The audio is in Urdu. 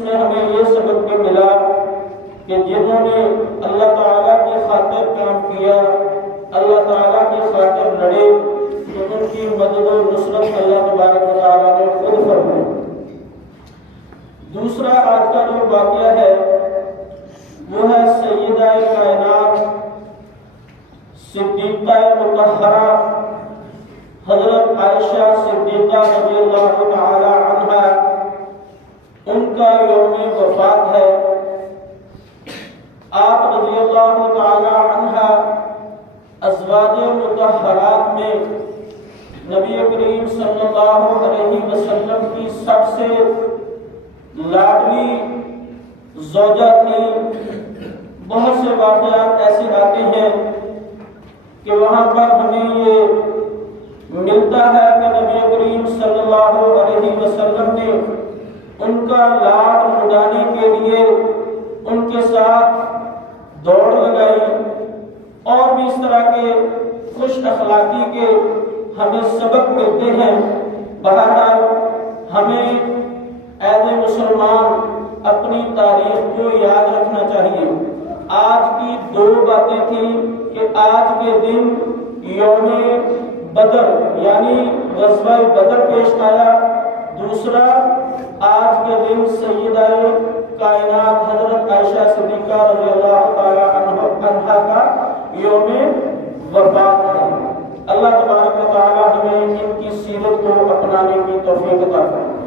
میں ہمیں یہ سبق بھی ملا کہ جنہوں نے اللہ تعالیٰ کی خاطر کام کیا، اللہ تعالیٰ کی خاطر لڑے، تو ان کی مدد و نصرت اللہ تبارک و تعالیٰ نے خود فرمائی۔ دوسرا آج کا جو واقعہ ہے وہ ہے سیدہ کائنات صدیقہ مطہرہ حضرت عائشہ صدیقہ رضی اللہ تعالی عنہا، ان کا یوم وفات ہے۔ آپ رضی اللہ تعالی عنہا ازواج مطہرات میں نبی کریم صلی اللہ علیہ وسلم کی سب سے لاڈلی زوجہ تھی۔ بہت سے واقعات ایسے آتے ہیں کہ وہاں پر ہمیں یہ ملتا ہے کہ نبی کریم صلی اللہ علیہ وسلم نے ان کا لاڈ اڑانے کے لیے ان کے ساتھ دوڑ لگائی، اور بھی اس طرح کے خوش اخلاقی کے ہمیں سبق ملتے ہیں۔ بہرحال ہمیں ایز اے مسلمان اپنی تاریخ کو یاد رکھنا چاہیے۔ آج کی دو باتیں تھیں کہ آج کے دن یوم بدر یعنی غزوہ بدر پیش آیا، دوسرا آج کے دن سیدہ کائنات حضرت عائشہ صدیقہ رضی اللہ تعالی عنہا کا یوم وفات ہے۔ اللہ تبارک و تعالی ہمیں ان کی سیرت کو اپنانے کی توفیق عطا فرمائے۔